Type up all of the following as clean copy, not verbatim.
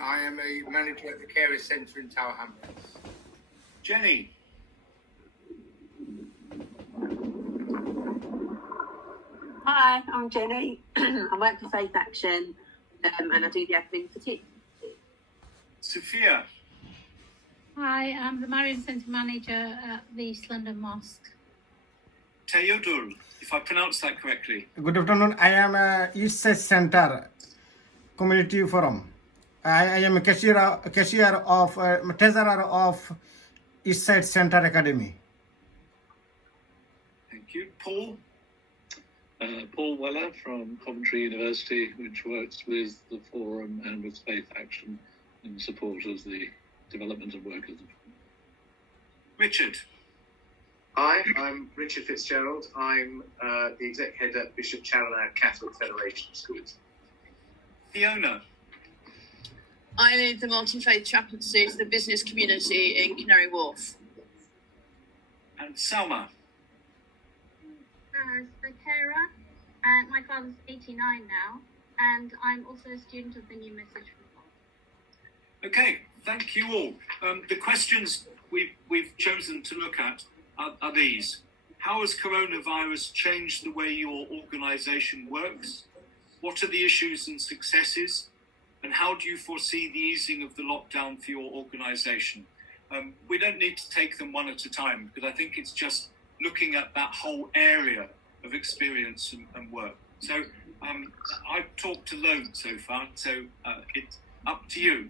I am a manager at the Carer Centre in Tower Hamlets. Jenny. Hi, I'm Jenny. I work for Faith Action and I do the admin for TIP. Sophia. Hi, I'm the Marian Centre Manager at the East London Mosque. Teodor, if I pronounce that correctly. Good afternoon. I am East Side Center Community Forum. I am a treasurer of East Side Center Academy. Thank you. Paul? Paul Weller from Coventry University, which works with the Forum and with Faith Action in support of the development and work of the Forum. Richard? Hi, I'm Richard Fitzgerald. I'm the Exec Head at Bishop Challoner Catholic Federation of Schools. Fiona? I lead the multi-faith chaplaincy to the business community in Canary Wharf. And Salma? As a carer, and my father's 89 now, and I'm also a student of the New Message from God. Okay, thank you all. The questions we've chosen to look at are these. How has coronavirus changed the way your organisation works? What are the issues and successes? And how do you foresee the easing of the lockdown for your organisation? We don't need to take them one at a time, because I think it's just looking at that whole area of experience and work. So I've talked to loads so far, so it's up to you.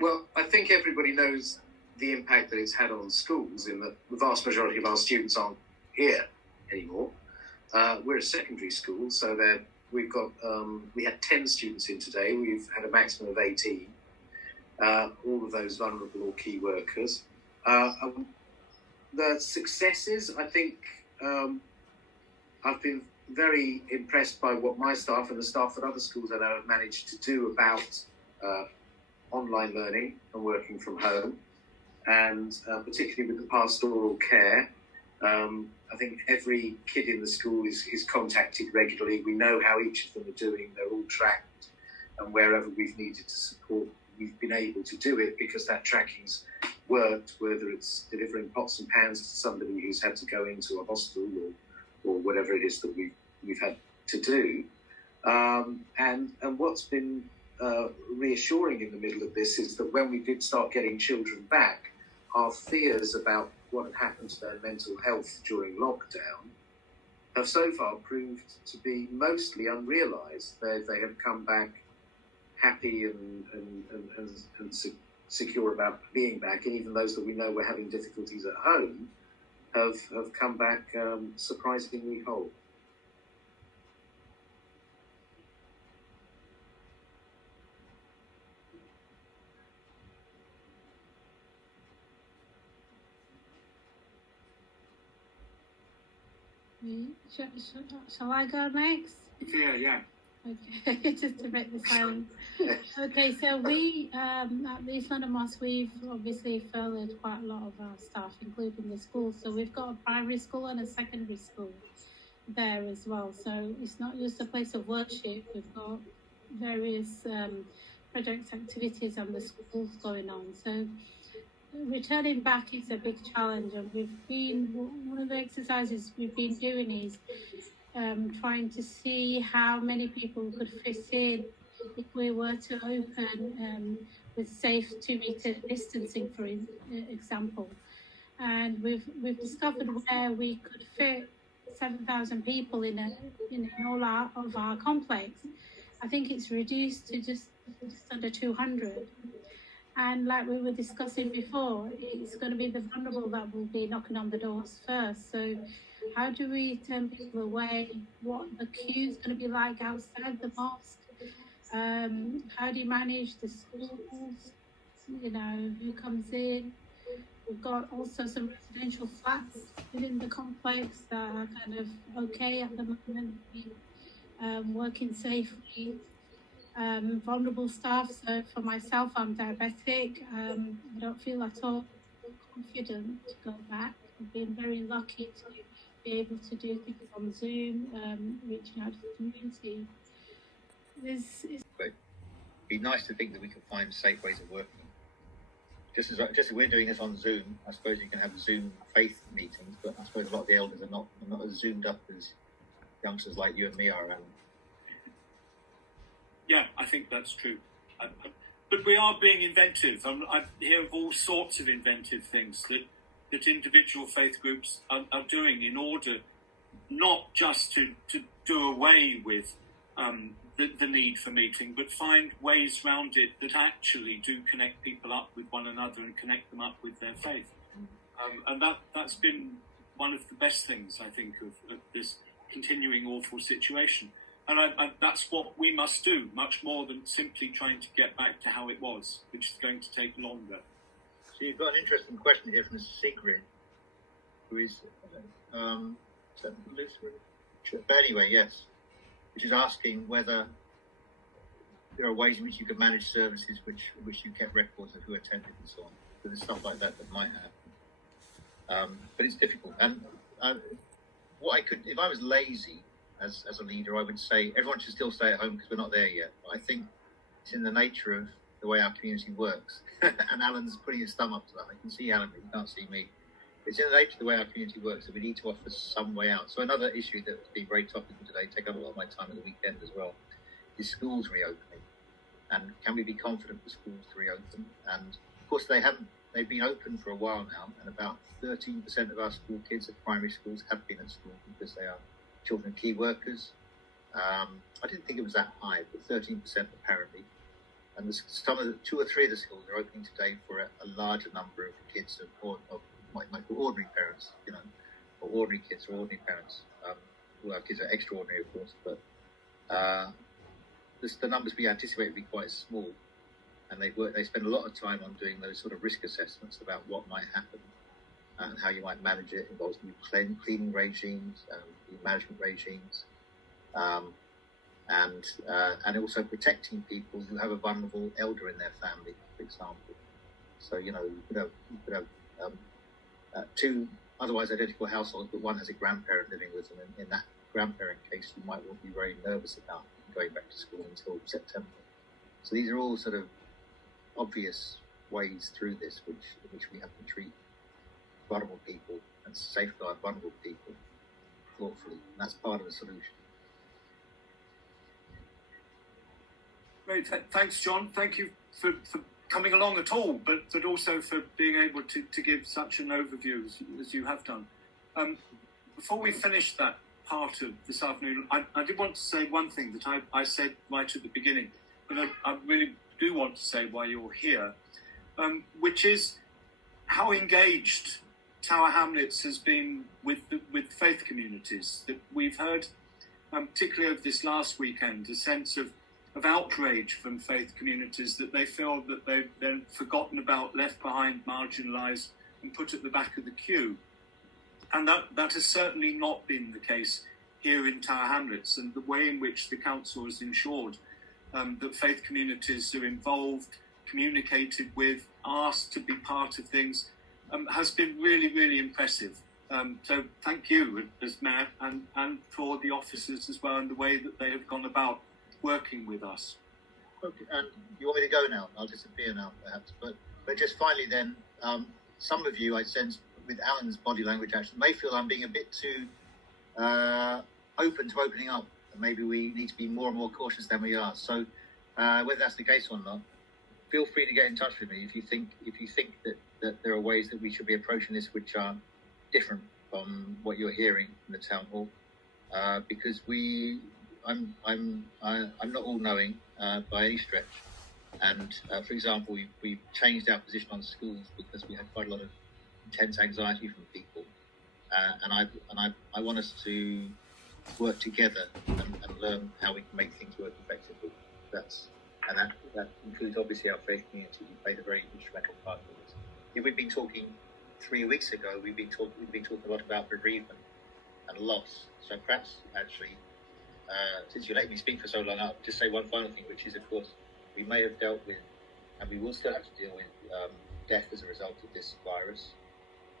Well, I think everybody knows the impact that it's had on schools, in that the vast majority of our students aren't here anymore. We're a secondary school, so we had 10 students in today. We've had a maximum of 18. All of those vulnerable or key workers. The successes, I think, I've been very impressed by what my staff and the staff at other schools I know have managed to do about online learning and working from home, and particularly with the pastoral care. I think every kid in the school is contacted regularly. We know how each of them are doing. They're all tracked, and wherever we've needed to support, we've been able to do it because that tracking's worked, whether it's delivering pots and pans to somebody who's had to go into a hospital or whatever it is that we've had to do. And what's been reassuring in the middle of this is that when we did start getting children back, our fears about what had happened to their mental health during lockdown have so far proved to be mostly unrealised. They have come back happy and secure about being back, and even those that we know were having difficulties at home have come back surprisingly whole. Shall I go next? Yeah. Okay, just to break the silence. Okay, so we at the East London Mosque, we've obviously furloughed quite a lot of our staff, including the schools. So we've got a primary school and a secondary school there as well. So it's not just a place of worship. We've got various project activities and the schools going on. So returning back is a big challenge, and one of the exercises we've been doing is trying to see how many people could fit in if we were to open with safe 2 meter distancing, for example. And we've discovered where we could fit 7,000 people in all of our complex. I think it's reduced to just under 200. And like we were discussing before, it's going to be the vulnerable that will be knocking on the doors first. So how do we turn people away? What the queue is going to be like outside the mosque? How do you manage the schools? Who comes in? We've got also some residential flats within the complex that are kind of okay at the moment, working safely. Vulnerable staff. So for myself, I'm diabetic. I don't feel at all confident to go back. I've been very lucky to be able to do things on Zoom, reaching out to the community. It's It'd be nice to think that we can find safe ways of working. Just as we're doing this on Zoom, I suppose you can have Zoom faith meetings, but I suppose a lot of the elders are not as zoomed up as youngsters like you and me are, Alan. Yeah, I think that's true. But we are being inventive. I hear of all sorts of inventive things that individual faith groups are doing in order not just to do away with the need for meeting, but find ways around it that actually do connect people up with one another and connect them up with their faith. And that's been one of the best things, I think, of this continuing awful situation. And that's what we must do, much more than simply trying to get back to how it was, which is going to take longer. So you've got an interesting question here from Sigrid, who is Lutheran? But anyway, yes, which is asking whether there are ways in which you can manage services which you kept records of who attended and so on. So there's stuff like that might happen. But it's difficult. And what I could, if I was lazy as a leader, I would say everyone should still stay at home because we're not there yet. But I think it's in the nature of the way our community works. And Alan's putting his thumb up to that. I can see Alan, but you can't see me. It's in the nature of the way our community works that we need to offer some way out. So another issue that has been very topical today, take up a lot of my time at the weekend as well, is schools reopening. And can we be confident for schools to reopen? And of course they've been open for a while now, and about 13% of our school kids at primary schools have been at school because they are children of key workers. I didn't think it was that high, but 13% apparently. And some of the 2 or 3 of the schools are opening today for a larger number of kids of ordinary parents, or ordinary kids or ordinary parents. Well, our kids are extraordinary, of course, but the numbers we anticipate will be quite small. And they spend a lot of time on doing those sort of risk assessments about what might happen and how you might manage it. It involves new cleaning regimes, new management regimes, and also protecting people who have a vulnerable elder in their family, for example. So, you could have 2 otherwise identical households, but one has a grandparent living with them. In that grandparent case, you might well be very nervous about going back to school until September. So these are all sort of obvious ways through this, which we have to treat vulnerable people and safeguard vulnerable people thoughtfully. And that's part of the solution. Great, thanks, John. Thank you for coming along at all, but also for being able to give such an overview as you have done. Before we finish that part of this afternoon, I did want to say one thing that I said right at the beginning, but I really do want to say why you're here, which is how engaged Tower Hamlets has been with faith communities. That we've heard, particularly over this last weekend, a sense of outrage from faith communities that they feel that they're forgotten about, left behind, marginalised, and put at the back of the queue. And that has certainly not been the case here in Tower Hamlets, and the way in which the council has ensured that faith communities are involved, communicated with, asked to be part of things, has been really, really impressive. So thank you as Mayor and for the officers as well, and the way that they have gone about working with us. Okay, and you want me to go now? I'll disappear now, perhaps. But just finally then, some of you, I sense, with Alan's body language action, may feel I'm being a bit too open to opening up. And maybe we need to be more and more cautious than we are. So whether that's the case or not, feel free to get in touch with me if you think that there are ways that we should be approaching this which are different from what you're hearing in the town hall. Because I'm not all-knowing by any stretch, and for example, we've changed our position on schools because we had quite a lot of intense anxiety from people, and I want us to work together and learn how we can make things work effectively. That includes obviously our faith community, who played a very instrumental part in this. If we'd been talking 3 weeks ago, we've been talking a lot about bereavement and loss. So perhaps actually, since you let me speak for so long, I'll just say one final thing, which is, of course, we may have dealt with, and we will still have to deal with, death as a result of this virus.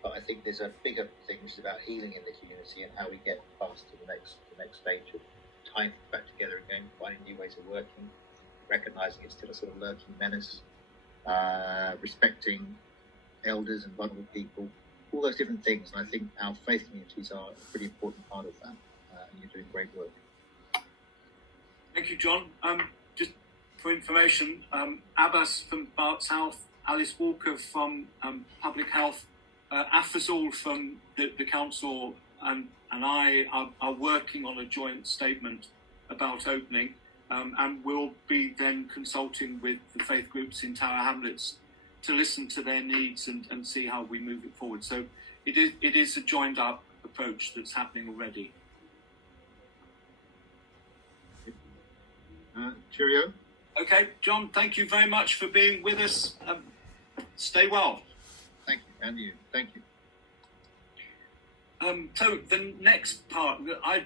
But I think there's a bigger thing, which is about healing in the community and how we get past to the next stage of tying back together again, finding new ways of working, recognising it's still a sort of lurking menace, respecting elders and vulnerable people, all those different things. And I think our faith communities are a pretty important part of that. And you're doing great work. Thank you, John. Just for information, Abbas from Barts Health, Alice Walker from Public Health, Afazal from the Council and I are working on a joint statement about opening, and we'll be then consulting with the faith groups in Tower Hamlets to listen to their needs and see how we move it forward. So it is a joined up approach that's happening already. Cheerio. Okay, John, thank you very much for being with us. Stay well. Thank you, and you. Thank you. So the next part, I